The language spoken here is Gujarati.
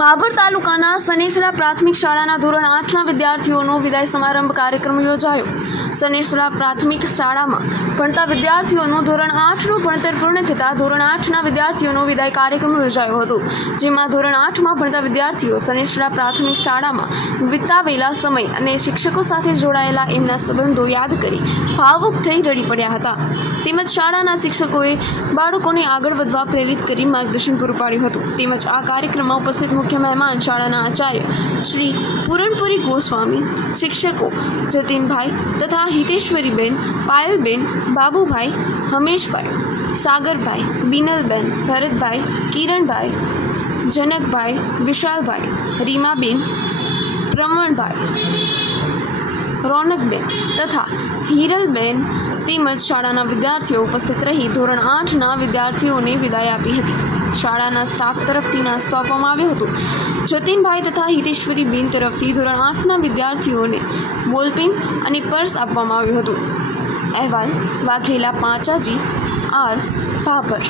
ભાભર તાલુકાના સનેસડા પ્રાથમિક શાળાના ધોરણ આઠના વિદ્યાર્થીઓનો વિદાય સમારંભ કાર્યક્રમ યોજાયો. સનેસડા પ્રાથમિક શાળામાં ભણતા વિદ્યાર્થીઓનું ધોરણ આઠનું ભણતર પૂર્ણ થતાં ધોરણ આઠના વિદ્યાર્થીઓનો વિદાય કાર્યક્રમ યોજાયો હતો. જેમાં ધોરણ આઠમાં ભણતા વિદ્યાર્થીઓ સનેસડા પ્રાથમિક શાળામાં વિતાવેલા સમય અને શિક્ષકો સાથે જોડાયેલા એમના સંબંધો યાદ કરી ભાવુક થઈ રડી પડ્યા હતા. તેમજ શાળાના શિક્ષકોએ બાળકોને આગળ વધવા પ્રેરિત કરી માર્ગદર્શન પૂરું પાડ્યું હતું. તેમજ આ કાર્યક્રમમાં ઉપસ્થિત મુખ્ય મહેમાન શાળાના આચાર્ય શ્રી પૂરણપુરી ગોસ્વામી, શિક્ષકો જતીનભાઈ તથા હિતેશ્વરીબેન, પાયલબેન, બાબુભાઈ, હમેશભાઈ, સાગરભાઈ, બિનલબેન, ભરતભાઈ, કિરણભાઈ, જનકભાઈ, વિશાલભાઈ, રીમાબેન, પ્રમણભાઈ, રોનકબેન તથા હિરલબેન તેમજ શાળાના વિદ્યાર્થીઓ ઉપસ્થિત રહી ધોરણ આઠના વિદ્યાર્થીઓને વિદાય આપી હતી. શાળાના સ્ટાફ તરફથી નાસ્તો આપવામાં આવ્યો હતો. જતીનભાઈ તથા હિતેશ્વરી બેન તરફથી ધોરણ આઠના વિદ્યાર્થીઓને બોલપેન અને પર્સ આપવામાં આવ્યું હતું. અહેવાલ, વાઘેલા પાંચાજી, આર, ભાભર.